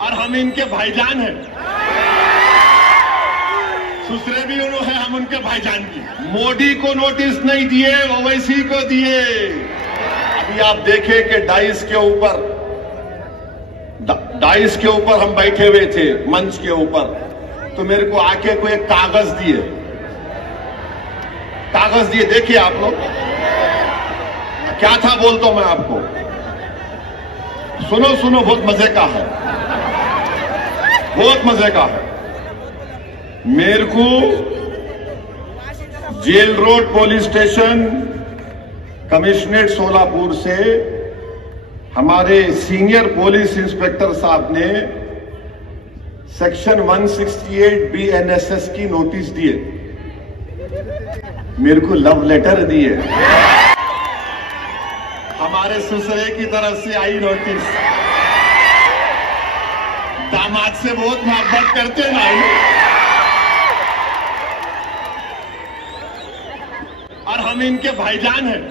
और हम इनके भाईजान हैं। ससुरे भी उन्होंने हम उनके भाईजान की। मोदी को नोटिस नहीं दिए, ओवैसी को दिए। अभी आप देखें कि डाइस के ऊपर हम बैठे हुए थे, मंच के ऊपर, तो मेरे को आके कोई एक कागज दिए, देखिए आप लोग क्या था बोलता हूं मैं आपको। सुनो, बहुत मजे का है, बहुत मजे का है। मेरे को jail road police station commissionerate Solapur से हमारे सीनियर पुलिस इंस्पेक्टर साहब ने सेक्शन 168 BNSS की नोटिस दिए, मेरे को लव लेटर दिए। हमारे ससुरे की तरफ से आई नोटिस। दामाद से बहुत मोहब्बत करते ना, और हम इनके भाईजान हैं।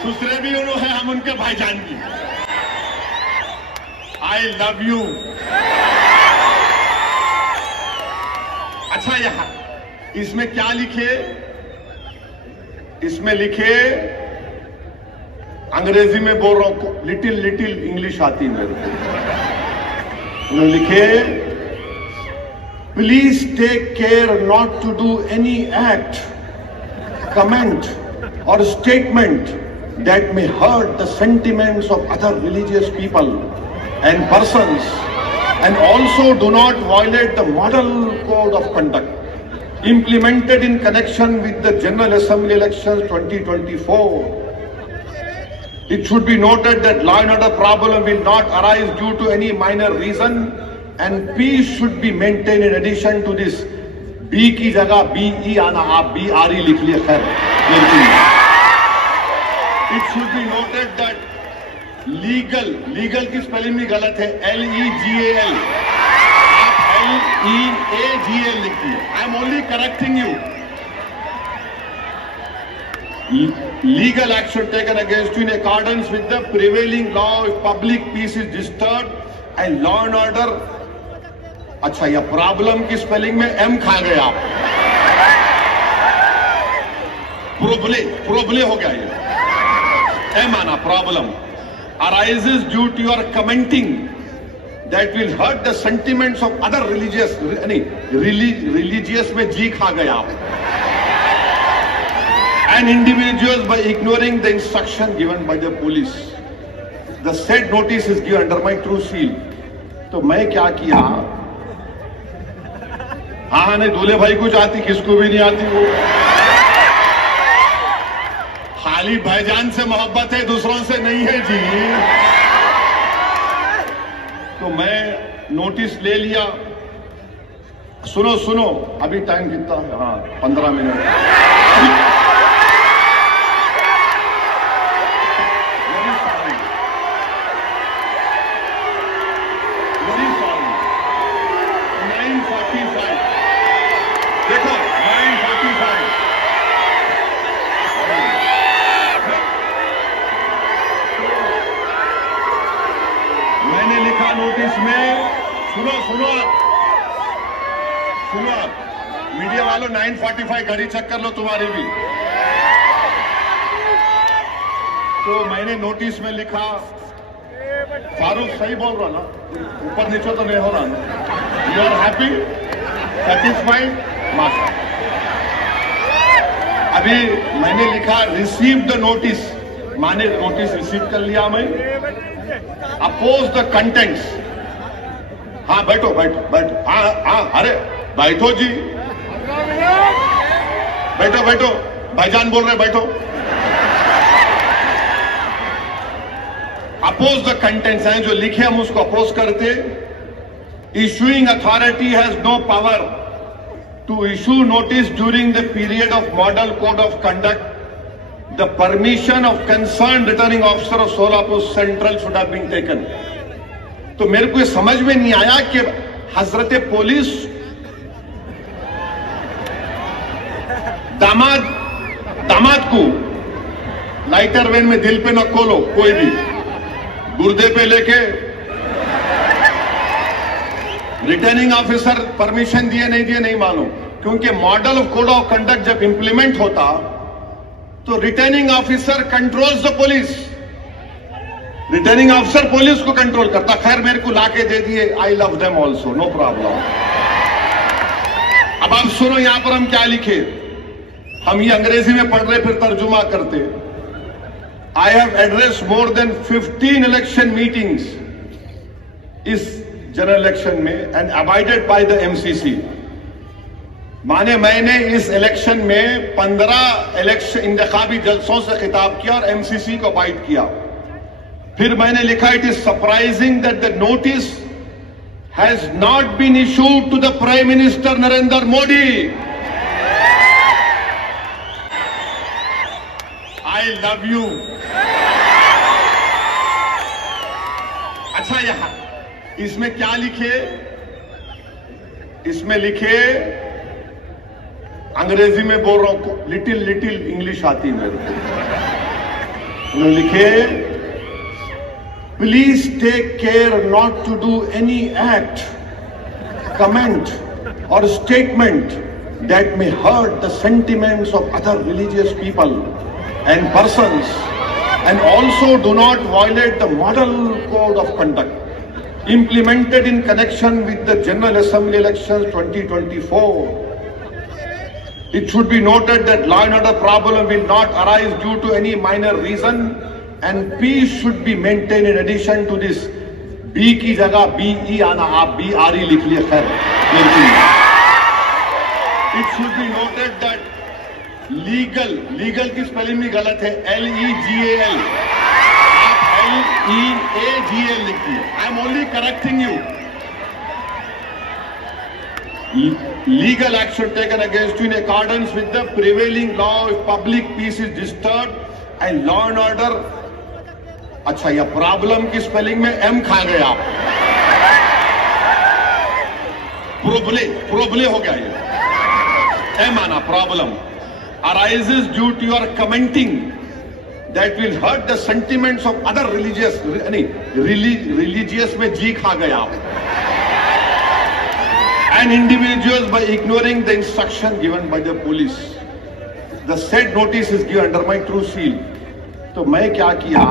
ससुरे भी उन्होंने हम उनके भाईजान की। I love you. अच्छा, यहां इसमें क्या लिखे? इसमें लिखे, अंग्रेजी में बोल रहा हूं, लिटिल इंग्लिश आती मेरे को। उन्होंने लिखे, please take care not to do any act, comment और statement that may hurt the sentiments of other religious people and persons, and also do not violate the model code of conduct implemented in connection with the General Assembly elections 2024. It should be noted that law and order problem will not arise due to any minor reason, and peace should be maintained. In addition to this, B की जगह BE आना, आप BRE लिख लिए, खैर। It should be noted that legal की spelling भी गलत है, LEGAL, आप LEAGL लिखिए। I am only correcting you. Legal action taken against you in accordance with the prevailing law if public peace is disturbed and law and order। अच्छा, यह problem की spelling में M खा गया आप, प्रोबले हो गया ये। M आना, problem arises due to your commenting that will hurt the sentiments of other religious में G खा गया and individuals by ignoring the instruction given by the police. The said notice is given under my true seal. तो मैं क्या किया? हाँ, नहीं दूल्हे भाई कुछ आती, किसको भी नहीं आती वो। खाली भाईजान से मोहब्बत है, दूसरों से नहीं है जी। तो मैं नोटिस ले लिया। सुनो, अभी टाइम कितना है? हाँ, 15 मिनट। देखो 9:45 मैंने लिखा नोटिस में। सुनो आप मीडिया वालों, 9:45 घड़ी चेक कर लो तुम्हारी भी। तो मैंने नोटिस में लिखा, फारूक सही बोल रहा ना, ऊपर नीचे तो नहीं हो रहा ना? You are happy, satisfied, master. अभी मैंने लिखा रिसीव द नोटिस, माने नोटिस रिसीव कर लिया मैं। Oppose the contents. हाँ बैठो, हाँ अरे बैठो जी, बैठो, भाईजान बोल रहे, बैठो। अपोज द कंटेंट्स हैं जो लिखे, हम उसको अपोज करते। Issuing authority has no power to issue notice during the period of model code of conduct. The permission of concern returning officer of Solapur central should have been taken. तो मेरे को समझ में नहीं आया कि हजरत पुलिस दामाद को लाइटर वेन में दिल पे न खोलो, कोई भी गुर्दे पे लेके रिटर्निंग ऑफिसर परमिशन दिए नहीं मालूम, क्योंकि मॉडल कोड ऑफ कंडक्ट जब इंप्लीमेंट होता तो returning officer controls the police, returning officer police को कंट्रोल करता। खैर मेरे को लाके दे दिए, I love them also, no problem. अब आप सुनो यहां पर हम क्या लिखे, हम ये अंग्रेजी में पढ़ रहे फिर तर्जुमा करते। I have address more than 15 election meetings इस जनरल इलेक्शन में and abided by the MCC. माने मैंने इस इलेक्शन में 15 इलेक्शन इंतखाबी जलसों से खिताब किया और एमसीसी को अबाइड किया। फिर मैंने लिखा, it is surprising that the notice has not been issued to the Prime Minister Narendra Modi. I love you. अच्छा यहां इसमें क्या लिखे, इसमें लिखे, अंग्रेजी में बोल रहा हूं, लिटिल इंग्लिश आती है मेरे को। उन्होंने लिखे, please take care not to do any act, comment or statement that may hurt the sentiments of other religious people and persons, and also do not violate the model code of conduct implemented in connection with the General Assembly elections 2024. It should be noted that law and order problem will not arise due to any minor reason, and peace should be maintained. In addition to this, B की जगह BE आना, आप BRE लिख लिए, खैर। It should be noted that legal की spelling भी गलत है, LEGAL, आप LEAGL लिखिए। I am only correcting you. Legal action taken against you in accordance with the prevailing law if public peace is disturbed and law and order। अच्छा, यह problem की spelling में एम खा गया, प्रोबले हो गया, ये एम आना, problem arises due to your commenting that will hurt the sentiments of other religious, religious में जी खा गया, and individuals by ignoring the instruction given by the police. The said notice is given under my true seal. तो मैं क्या किया,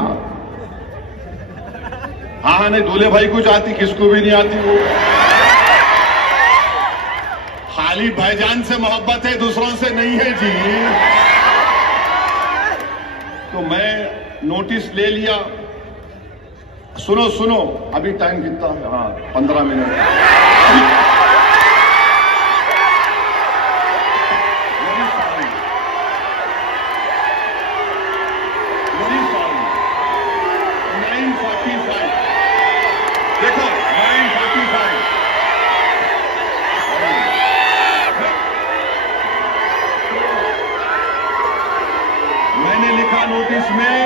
हाँ नहीं, दूल्हे भाई कुछ आती, किसको भी नहीं आती वो, खाली भाईजान से मोहब्बत है, दूसरों से नहीं है जी। तो मैं नोटिस ले लिया। सुनो अभी टाइम कितना है, हाँ 15 मिनट। देखो 9:45 मैंने लिखा नोटिस में,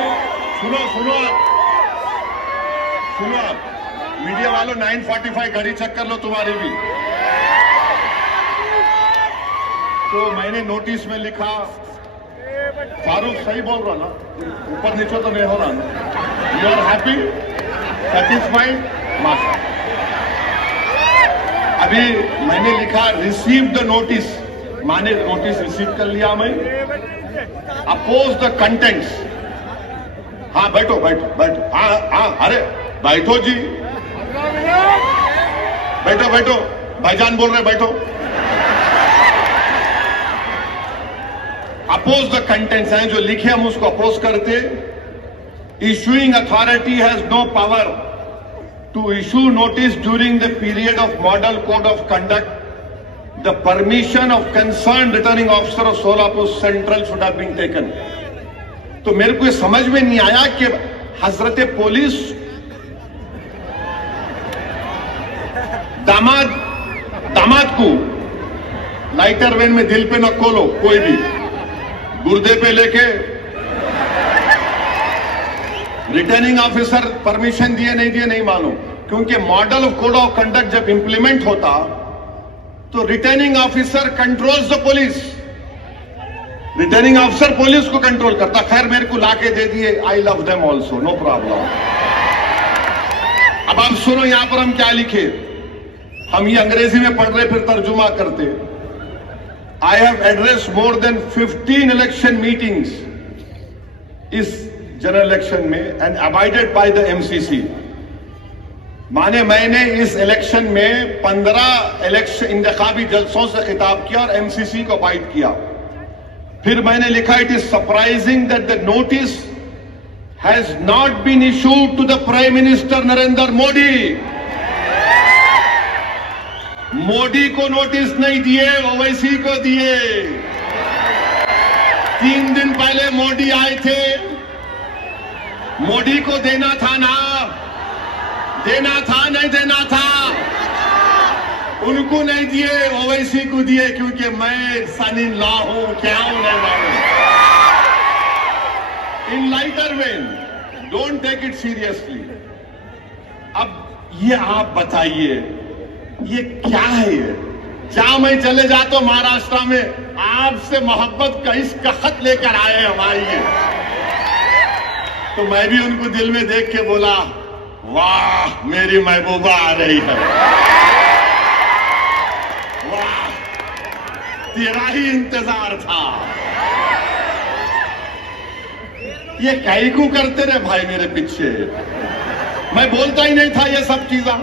सुनो आप मीडिया वालों, 9:45 घड़ी चेक कर लो तुम्हारी भी। तो मैंने नोटिस में लिखा, फारूक सही बोल रहा ना, ऊपर नीचे तो नहीं हो रहा ना, यू आर हैप्पी, सेटिस्फाइड, माशा। अभी मैंने लिखा रिसीव द नोटिस, माने नोटिस रिसीव कर लिया मैं, अपोज द कंटेंट्स। हाँ बैठो, हाँ अरे बैठो जी, बैठो, भाईजान बोल रहे, बैठो। अपोज द कंटेंट्स हैं जो लिखे, हम उसको अपोज करते। Issuing authority has no power to issue notice during the period of model code of conduct. The permission of concerned returning officer of Solapur Central should have been taken. तो मेरे को ये समझ में नहीं आया कि हजरत पुलिस दामाद को लाइटर वैन में दिल पे न खोलो, कोई भी गुर्दे पे लेके रिटर्निंग ऑफिसर परमिशन दिए नहीं मालूम, क्योंकि मॉडल कोड ऑफ कंडक्ट जब इंप्लीमेंट होता तो returning officer controls the police, returning officer police को कंट्रोल करता। खैर मेरे को लाके दे दिए, I love them also, no problem. अब आप सुनो यहां पर हम क्या लिखे, हम ये अंग्रेजी में पढ़ रहे फिर तर्जुमा करते। I have address more than 15 election meetings इस जनरल इलेक्शन में and abided by the MCC. माने मैंने इस इलेक्शन में 15 इलेक्शन इंतखाबी जलसों से खिताब किया और एमसीसी को अबाइड किया। फिर मैंने लिखा it is surprising that the notice has not been issued to the prime minister Narendra Modi. Modi को नोटिस नहीं दिए, ओवैसी को दिए। 3 दिन पहले मोदी आए थे, मोदी को देना था ना, देना था नहीं देना था, उनको नहीं दिए, ओवैसी को दिए, क्योंकि मैं सन इन लॉ हूं, क्या हूं नहीं मालूम। In lighter vein, don't take it seriously. अब ये आप बताइए, ये क्या है? ये जहां मैं चले जाता हूं महाराष्ट्र में, आपसे मोहब्बत का इसका खत लेकर आए हमारी ये। तो मैं भी उनको दिल में देख के बोला, वाह मेरी महबूबा आ रही है, वाह तेरा ही इंतजार था। ये कैकू करते रहे भाई मेरे पीछे, मैं बोलता ही नहीं था ये सब चीजें।